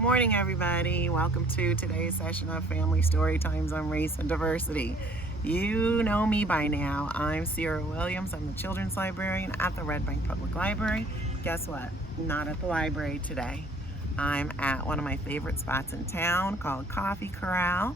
morning, everybody. Welcome to today's session of Family Story Times on Race and Diversity. You know me by now. I'm Sira Williams. I'm the children's librarian at the Red Bank Public Library. Guess what? Not at the library today. I'm at one of my favorite spots in town called Coffee Corral.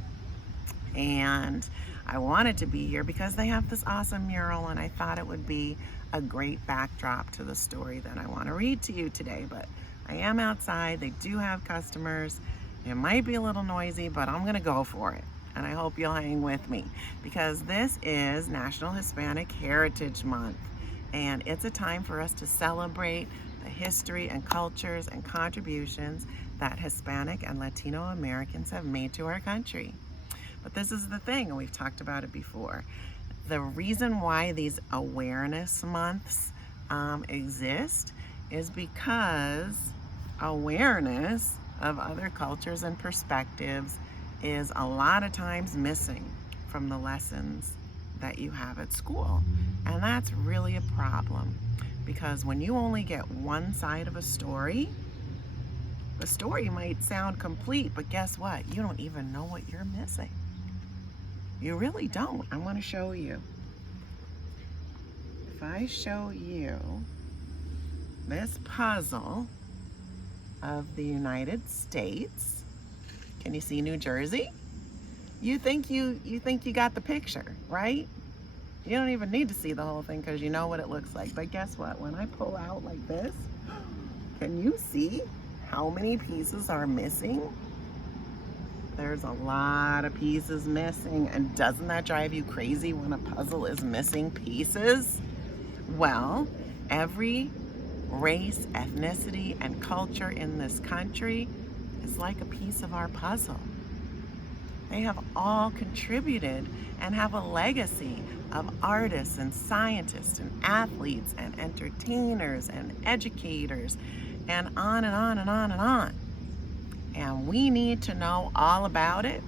And I wanted to be here because they have this awesome mural, and I thought it would be a great backdrop to the story that I want to read to you today. But I am outside. They do have customers. It might be a little noisy, but I'm going to go for it. And I hope you'll hang with me because this is National Hispanic Heritage Month. And it's a time for us to celebrate the history and cultures and contributions that Hispanic and Latino Americans have made to our country. But this is the thing, and we've talked about it before. The reason why these awareness months exist is because awareness of other cultures and perspectives is a lot of times missing from the lessons that you have at school. And that's really a problem because when you only get one side of a story, the story might sound complete, but guess what? You don't even know what you're missing. You really don't. I'm going to show you. If I show you this puzzle of the United States, can you see New Jersey? You think you got the picture, right? You don't even need to see the whole thing because you know what it looks like. But guess what? When I pull out like this, can you see how many pieces are missing? There's a lot of pieces missing, and doesn't that drive you crazy when a puzzle is missing pieces? Well, every race, ethnicity, and culture in this country is like a piece of our puzzle. They have all contributed and have a legacy of artists and scientists and athletes and entertainers and educators and on and on and on and on. And we need to know all about it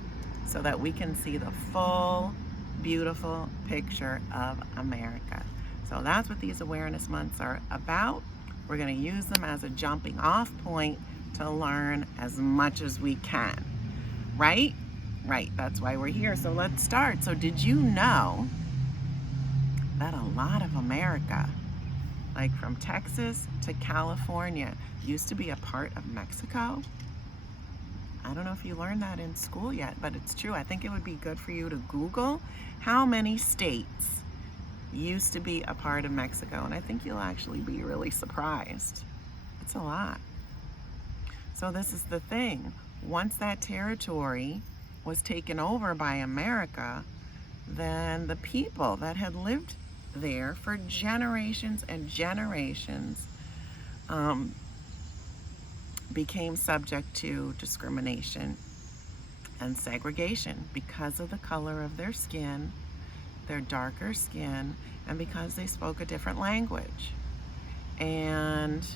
so that we can see the full, beautiful picture of America. So that's what these awareness months are about. We're going to use them as a jumping off point to learn as much as we can. Right? Right, that's why we're here. So let's start. So did you know that a lot of America, like from Texas to California, used to be a part of Mexico? I don't know if you learned that in school yet, but it's true. I think it would be good for you to Google how many states used to be a part of Mexico, and I think you'll actually be really surprised. It's a lot. So this is the thing. Once that territory was taken over by America, then the people that had lived there for generations and generations became subject to discrimination and segregation because of the color of their skin, their darker skin, and because they spoke a different language. And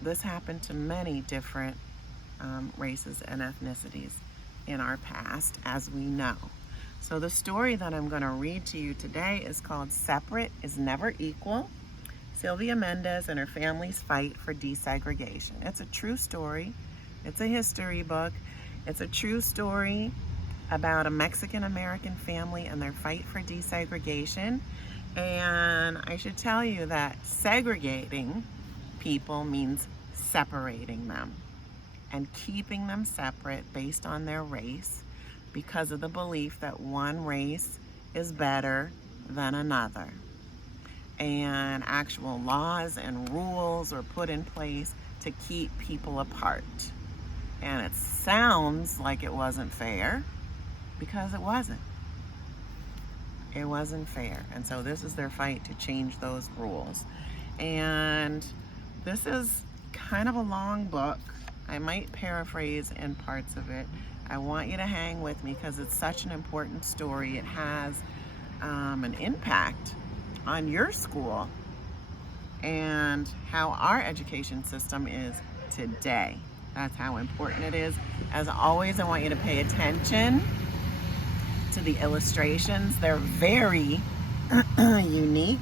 this happened to many different races and ethnicities in our past, as we know. So the story that I'm going to read to you today is called Separate is Never Equal, Sylvia Mendez and her family's fight for desegregation. It's a true story. It's a history book. It's a true story about a Mexican-American family and their fight for desegregation. And I should tell you that segregating people means separating them and keeping them separate based on their race because of the belief that one race is better than another. And actual laws and rules are put in place to keep people apart. And it sounds like it wasn't fair because it wasn't. It wasn't fair. And so this is their fight to change those rules. And this is kind of a long book. I might paraphrase in parts of it. I want you to hang with me because it's such an important story. It has an impact on your school and how our education system is today. That's how important it is. As always, I want you to pay attention to the illustrations. They're very unique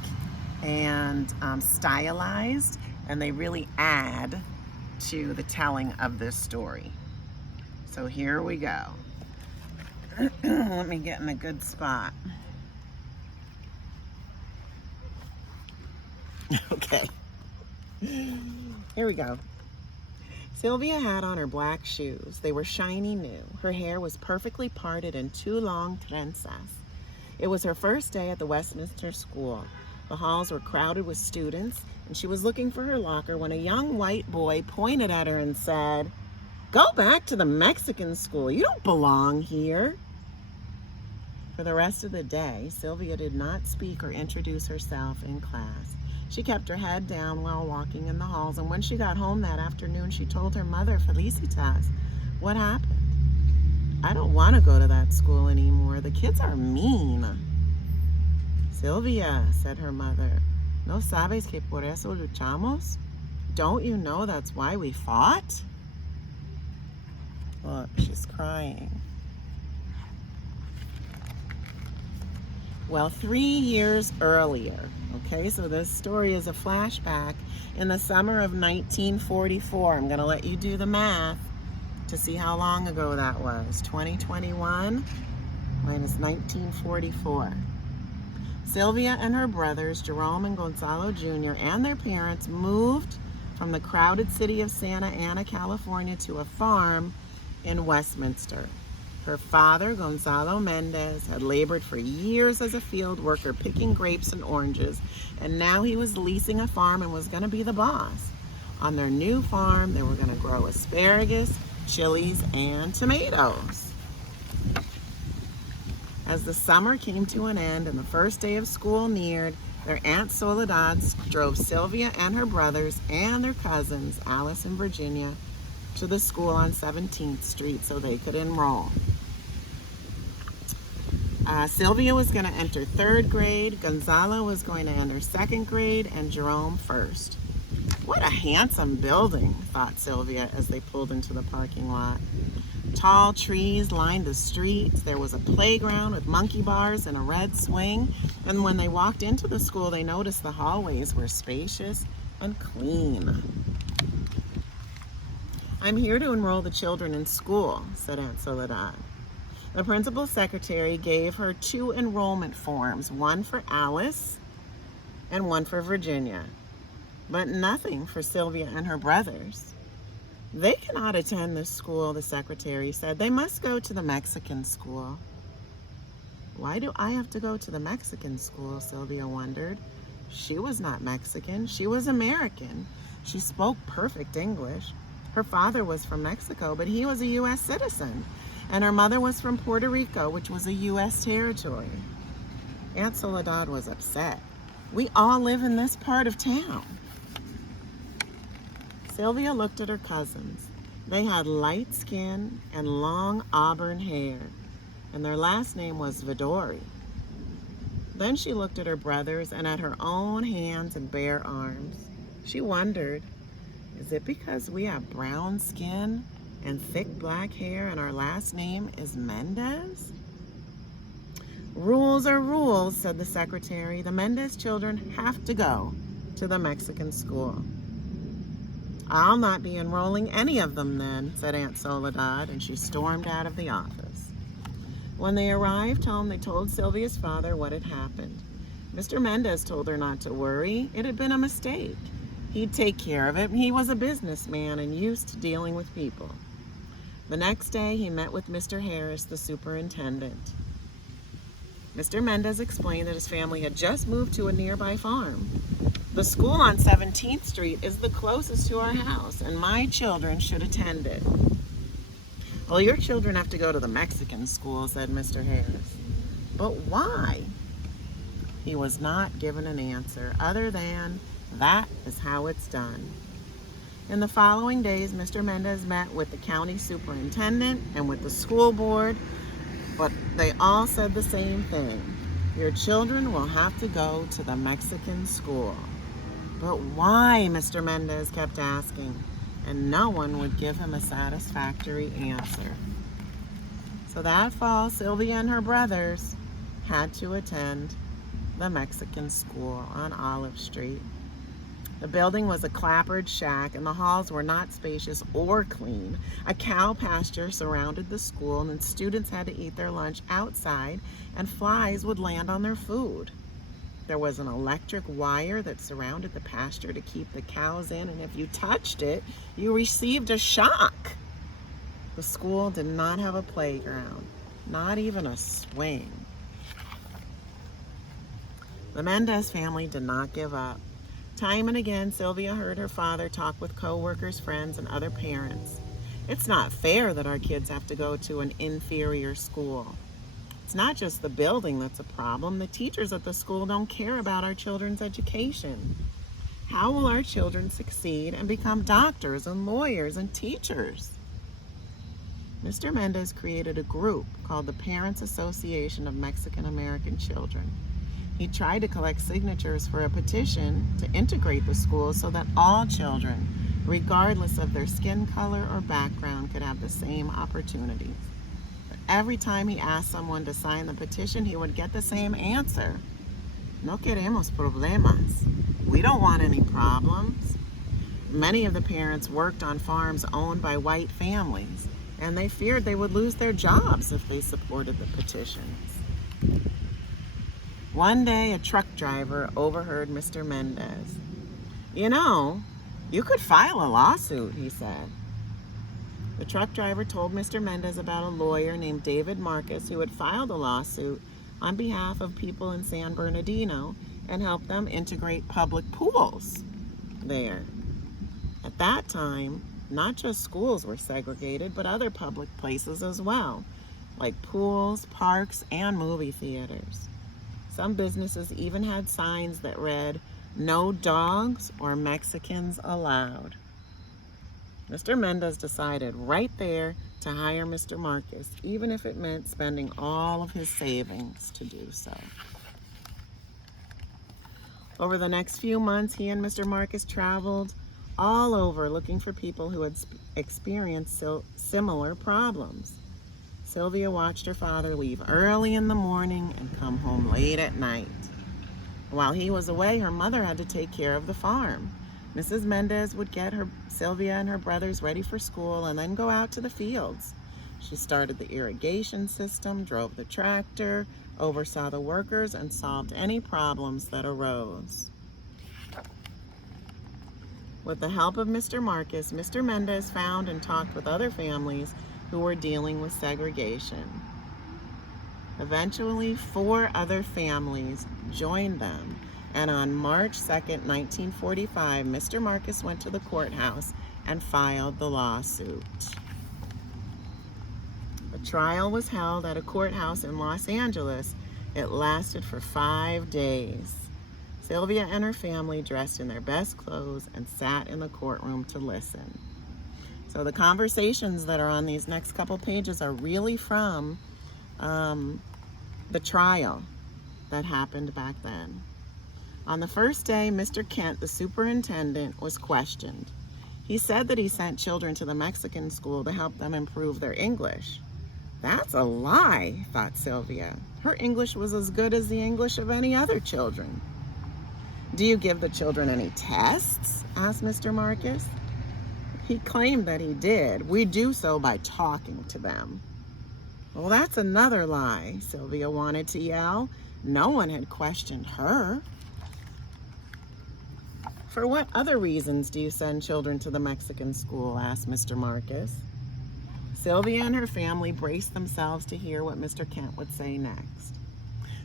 and stylized, and they really add to the telling of this story. So here we go. Let me get in a good spot. Okay. Here we go. Sylvia had on her black shoes. They were shiny new. Her hair was perfectly parted in 2 long trenzas. It was her first day at the Westminster School. The halls were crowded with students, and she was looking for her locker when a young white boy pointed at her and said, "Go back to the Mexican school. You don't belong here." For the rest of the day, Sylvia did not speak or introduce herself in class. She kept her head down while walking in the halls, and when she got home that afternoon, she told her mother, Felicitas, what happened. "I don't want to go to that school anymore. The kids are mean." "Sylvia," said her mother, "¿no sabes que por eso luchamos? Don't you know that's why we fought?" Look, she's crying. Well, 3 years earlier, okay, so this story is a flashback in the summer of 1944. I'm going to let you do the math to see how long ago that was. 2021 minus 1944. Sylvia and her brothers, Jerome and Gonzalo Jr., and their parents moved from the crowded city of Santa Ana, California, to a farm in Westminster. Her father, Gonzalo Mendez, had labored for years as a field worker picking grapes and oranges, and now he was leasing a farm and was going to be the boss. On their new farm, they were going to grow asparagus, chilies, and tomatoes. As the summer came to an end and the first day of school neared, their Aunt Soledad drove Sylvia and her brothers and their cousins, Alice and Virginia, to the school on 17th Street so they could enroll. Sylvia was going to enter 3rd grade, Gonzalo was going to enter 2nd grade, and Jerome 1st. What a handsome building, thought Sylvia as they pulled into the parking lot. Tall trees lined the streets. There was a playground with monkey bars and a red swing. And when they walked into the school, they noticed the hallways were spacious and clean. "I'm here to enroll the children in school," said Aunt Soledad. The principal's secretary gave her 2 enrollment forms, one for Alice and one for Virginia, but nothing for Sylvia and her brothers. "They cannot attend this school," the secretary said. "They must go to the Mexican school." "Why do I have to go to the Mexican school?" Sylvia wondered. She was not Mexican. She was American. She spoke perfect English. Her father was from Mexico, but he was a U.S. citizen, and her mother was from Puerto Rico, which was a U.S. territory. Aunt Soledad was upset. "We all live in this part of town." Sylvia looked at her cousins. They had light skin and long auburn hair, and their last name was Vidori. Then she looked at her brothers and at her own hands and bare arms. She wondered, is it because we have brown skin and thick black hair and our last name is Mendez? "Rules are rules," said the secretary. "The Mendez children have to go to the Mexican school." "I'll not be enrolling any of them then," said Aunt Soledad, and she stormed out of the office. When they arrived home, they told Sylvia's father what had happened. Mr. Mendez told her not to worry. It had been a mistake. He'd take care of it. He was a businessman and used to dealing with people. The next day, he met with Mr. Harris, the superintendent. Mr. Mendez explained that his family had just moved to a nearby farm. "The school on 17th Street is the closest to our house, and my children should attend it." "Well, your children have to go to the Mexican school," said Mr. Harris. "But why?" He was not given an answer other than, "That is how it's done." In the following days, Mr. Mendez met with the county superintendent and with the school board, but they all said the same thing. Your children will have to go to the Mexican school. But why? Mr. Mendez kept asking, and no one would give him a satisfactory answer. So that fall, Sylvia and her brothers had to attend the Mexican school on Olive Street. The building was a clapboard shack, and the halls were not spacious or clean. A cow pasture surrounded the school, and students had to eat their lunch outside, and flies would land on their food. There was an electric wire that surrounded the pasture to keep the cows in, and if you touched it, you received a shock. The school did not have a playground, not even a swing. The Mendez family did not give up. Time and again, Sylvia heard her father talk with co-workers, friends, and other parents. It's not fair that our kids have to go to an inferior school. It's not just the building that's a problem. The teachers at the school don't care about our children's education. How will our children succeed and become doctors and lawyers and teachers? Mr. Mendez created a group called the Parents Association of Mexican American Children. He tried to collect signatures for a petition to integrate the schools so that all children, regardless of their skin color or background, could have the same opportunities. But every time he asked someone to sign the petition, he would get the same answer. No queremos problemas. We don't want any problems. Many of the parents worked on farms owned by white families, and they feared they would lose their jobs if they supported the petitions. One day, a truck driver overheard Mr. Mendez. "You know, you could file a lawsuit," he said. The truck driver told Mr. Mendez about a lawyer named David Marcus who had filed a lawsuit on behalf of people in San Bernardino and helped them integrate public pools there. At that time, not just schools were segregated, but other public places as well, like pools, parks, and movie theaters. Some businesses even had signs that read, "No dogs or Mexicans allowed." Mr. Mendez decided right there to hire Mr. Marcus, even if it meant spending all of his savings to do so. Over the next few months, he and Mr. Marcus traveled all over looking for people who had experienced similar problems. Sylvia watched her father leave early in the morning and come home late at night. While he was away, her mother had to take care of the farm. Mrs. Mendez would get Sylvia and her brothers ready for school and then go out to the fields. She started the irrigation system, drove the tractor, oversaw the workers, and solved any problems that arose. With the help of Mr. Marcus, Mr. Mendez found and talked with other families who were dealing with segregation. Eventually, 4 other families joined them, and on March 2nd, 1945, Mr. Marcus went to the courthouse and filed the lawsuit. The trial was held at a courthouse in Los Angeles. It lasted for 5 days. Sylvia and her family dressed in their best clothes and sat in the courtroom to listen. So the conversations that are on these next couple pages are really from the trial that happened back then. On the first day, Mr. Kent, the superintendent, was questioned. He said that he sent children to the Mexican school to help them improve their English. That's a lie, thought Sylvia. Her English was as good as the English of any other children. "Do you give the children any tests?" asked Mr. Marcus. He claimed that he did. "We do so by talking to them." Well, that's another lie, Sylvia wanted to yell. No one had questioned her. "For what other reasons do you send children to the Mexican school?" asked Mr. Marcus. Sylvia and her family braced themselves to hear what Mr. Kent would say next.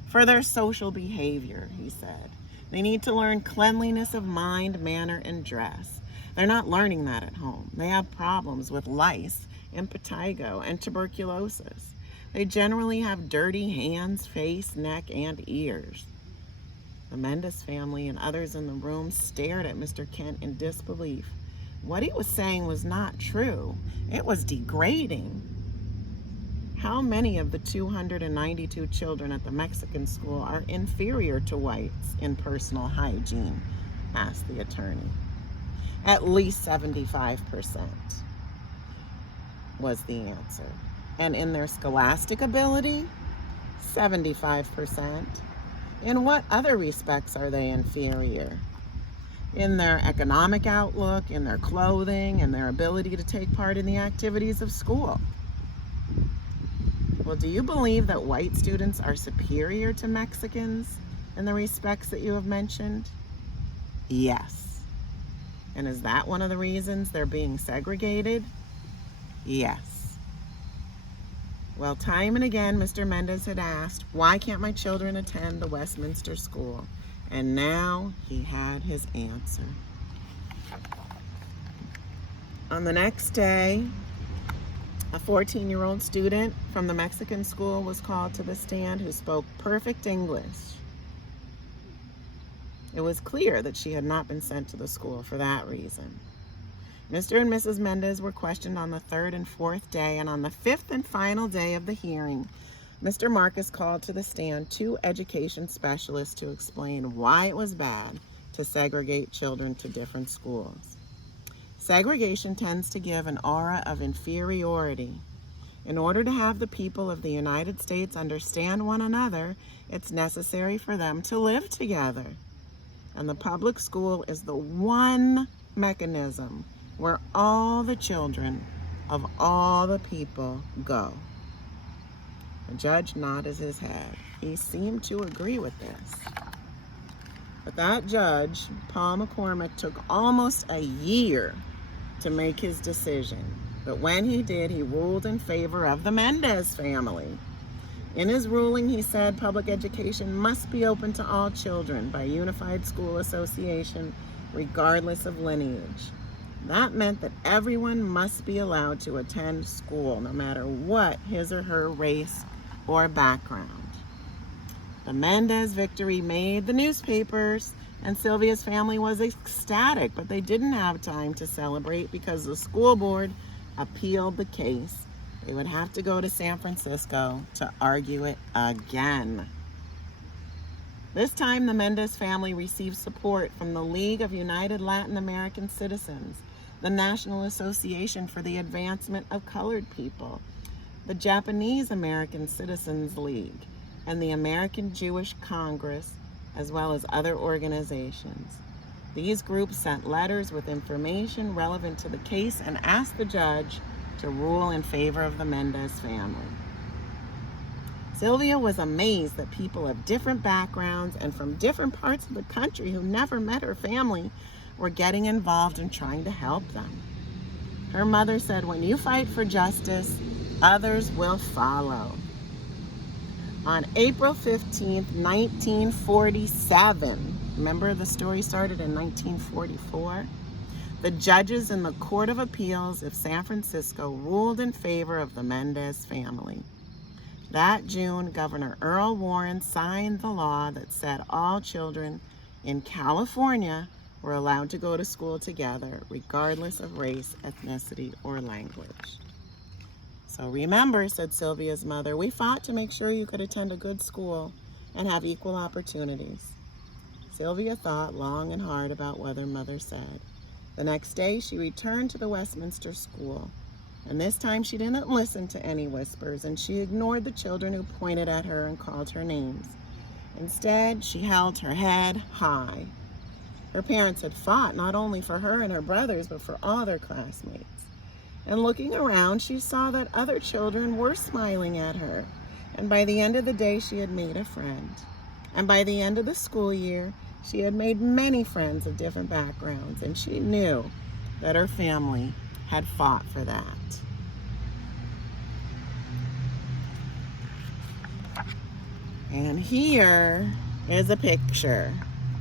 "For their social behavior," he said. "They need to learn cleanliness of mind, manner, and dress. They're not learning that at home. They have problems with lice, impetigo, and tuberculosis. They generally have dirty hands, face, neck, and ears." The Mendez family and others in the room stared at Mr. Kent in disbelief. What he was saying was not true. It was degrading. "How many of the 292 children at the Mexican school are inferior to whites in personal hygiene?" asked the attorney. "At least 75% was the answer. "And in their scholastic ability?" 75%. "In what other respects are they inferior?" in their economic outlook, in their clothing, and their ability to take part in the activities of school. Well, do you believe that white students are superior to Mexicans in the respects that you have mentioned? Yes. And is that one of the reasons they're being segregated? Yes. Well, time and again, Mr. Mendez had asked, why can't my children attend the Westminster School? And now he had his answer. On the next day, a 14-year-old student from the Mexican school was called to the stand who spoke perfect English. It was clear that she had not been sent to the school for that reason. Mr. and Mrs. Mendez were questioned on the third and fourth day, and on the fifth and final day of the hearing, Mr. Marcus called to the stand two education specialists to explain why it was bad to segregate children to different schools. Segregation tends to give an aura of inferiority. In order to have the people of the United States understand one another, it's necessary for them to live together. And the public school is the one mechanism where all the children of all the people go. The judge nodded his head. He seemed to agree with this. But that judge, Paul McCormick, took almost a year to make his decision. But when he did, he ruled in favor of the Mendez family. In his ruling, he said public education must be open to all children by unified school association, regardless of lineage. That meant that everyone must be allowed to attend school, no matter what his or her race or background. The Mendez victory made the newspapers, and Sylvia's family was ecstatic, but they didn't have time to celebrate because the school board appealed the case. They would have to go to San Francisco to argue it again. This time, the Mendez family received support from the League of United Latin American Citizens, the National Association for the Advancement of Colored People, the Japanese American Citizens League, and the American Jewish Congress, as well as other organizations. These groups sent letters with information relevant to the case and asked the judge to rule in favor of the Mendez family. Sylvia was amazed that people of different backgrounds and from different parts of the country who never met her family were getting involved in trying to help them. Her mother said, when you fight for justice, others will follow. On April 15th, 1947, remember the story started in 1944? The judges in the Court of Appeals of San Francisco ruled in favor of the Mendez family. That June, Governor Earl Warren signed the law that said all children in California were allowed to go to school together, regardless of race, ethnicity, or language. So remember, said Sylvia's mother, we fought to make sure you could attend a good school and have equal opportunities. Sylvia thought long and hard about what her mother said. The next day, she returned to the Westminster School, and this time she didn't listen to any whispers, and she ignored the children who pointed at her and called her names. Instead, she held her head high. Her parents had fought not only for her and her brothers, but for all their classmates. And looking around, she saw that other children were smiling at her, and by the end of the day, she had made a friend. And by the end of the school year, she had made many friends of different backgrounds, and she knew that her family had fought for that. And here is a picture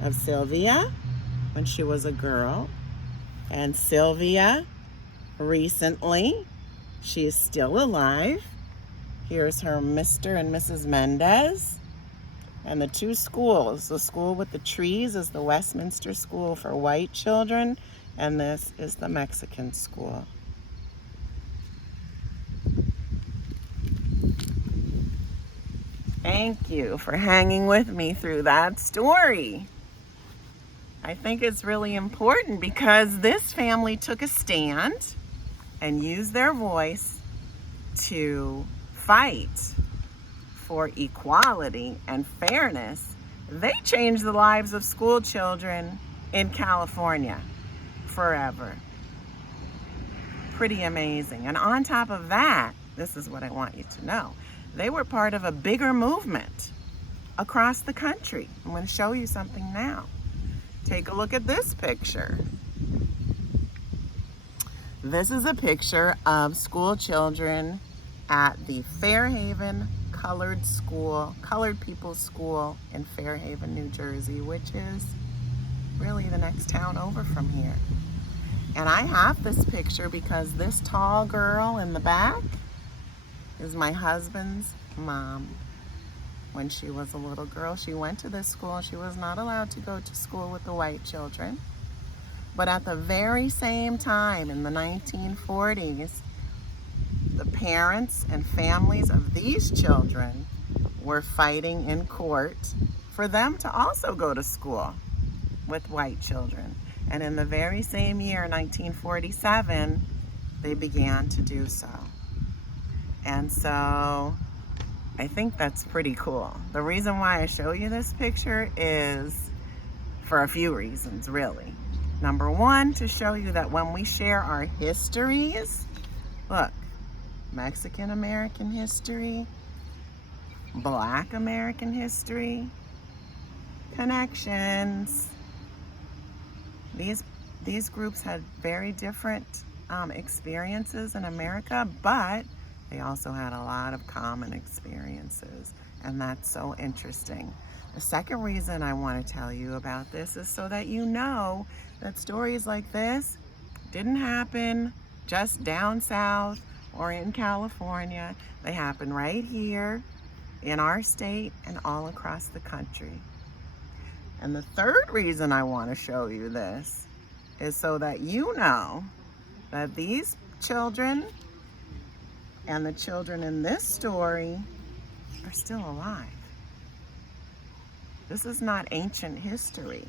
of Sylvia when she was a girl, and Sylvia recently. She is still alive. Here's her Mr. and Mrs. Mendez. And the two schools, the school with the trees is the Westminster School for white children, and this is the Mexican school. Thank you for hanging with me through that story. I think it's really important because this family took a stand and used their voice to fight for equality and fairness. They changed the lives of school children in California forever. Pretty amazing. And on top of that, this is what I want you to know. They were part of a bigger movement across the country. I'm going to show you something now. Take a look at this picture. This is a picture of school children at the Fairhaven Colored People's School in Fairhaven, New Jersey, which is really the next town over from here. And I have this picture because this tall girl in the back is my husband's mom. When she was a little girl, she went to this school. She was not allowed to go to school with the white children. But at the very same time, in the 1940s, the parents and families of these children were fighting in court for them to also go to school with white children. And in the very same year, 1947, they began to do so. And so I think that's pretty cool. The reason why I show you this picture is for a few reasons, really. Number one, to show you that when we share our histories, look, Mexican American history, Black American history, connections. These groups had very different experiences in America, but they also had a lot of common experiences, and that's so interesting. The second reason I want to tell you about this is so that you know that stories like this didn't happen just down south or in California. They happen right here in our state and all across the country. And the third reason I want to show you this is so that you know that these children and the children in this story are still alive. This is not ancient history.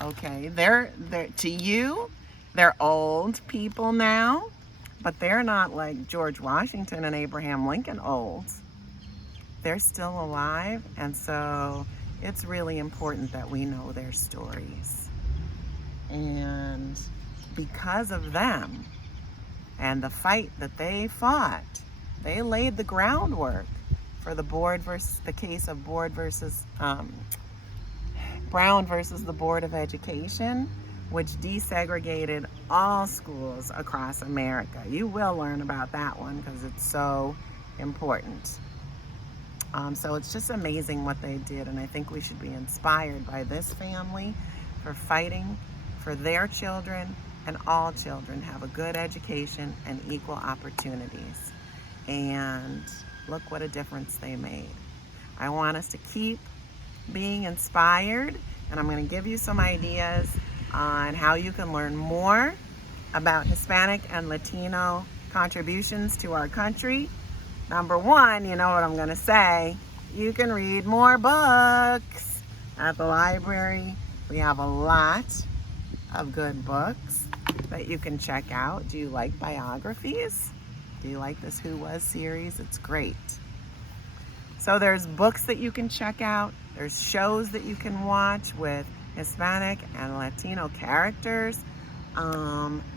Okay, they're to you, they're old people now, but they're not like George Washington and Abraham Lincoln old. They're still alive, and so it's really important that we know their stories. And because of them and the fight that they fought, they laid the groundwork for the case of Brown versus the Board of Education, which desegregated all schools across America. You will learn about that one because it's so important. So it's just amazing what they did, and I think we should be inspired by this family for fighting for their children, and all children have a good education and equal opportunities. And look what a difference they made. I want us to keep being inspired, and I'm going to give you some ideas on how you can learn more about Hispanic and Latino contributions to our country. Number one, you know what I'm going to say, you can read more books at the library. We have a lot of good books that you can check out. Do you like biographies? Do you like this Who Was series? It's great. So there's books that you can check out. There's shows that you can watch with Hispanic and Latino characters.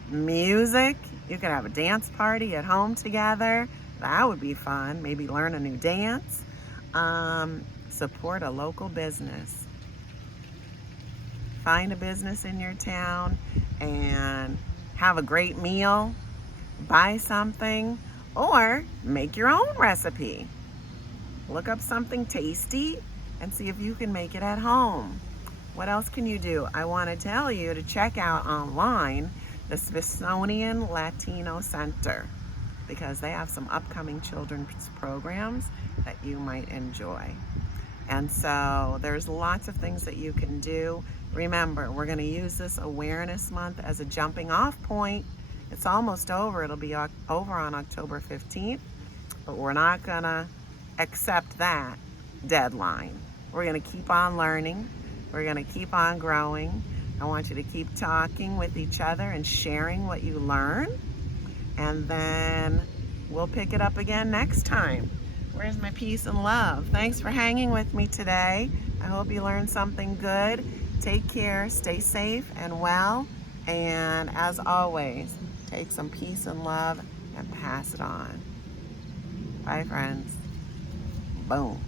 Music. You can have a dance party at home together. That would be fun. Maybe learn a new dance. Support a local business. Find a business in your town and have a great meal. Buy something or make your own recipe. Look up something tasty and see if you can make it at home. What else can you do? I want to tell you to check out online the Smithsonian Latino Center, because they have some upcoming children's programs that you might enjoy. And so there's lots of things that you can do. Remember, we're going to use this Awareness Month as a jumping off point. It's almost over. It'll be over on October 15th, but we're not going to accept that deadline. We're going to keep on learning. We're going to keep on growing. I want you to keep talking with each other and sharing what you learn. And then we'll pick it up again next time. Where's my peace and love? Thanks for hanging with me today. I hope you learned something good. Take care, stay safe and well, and as always, take some peace and love and pass it on. Bye, friends. Boom.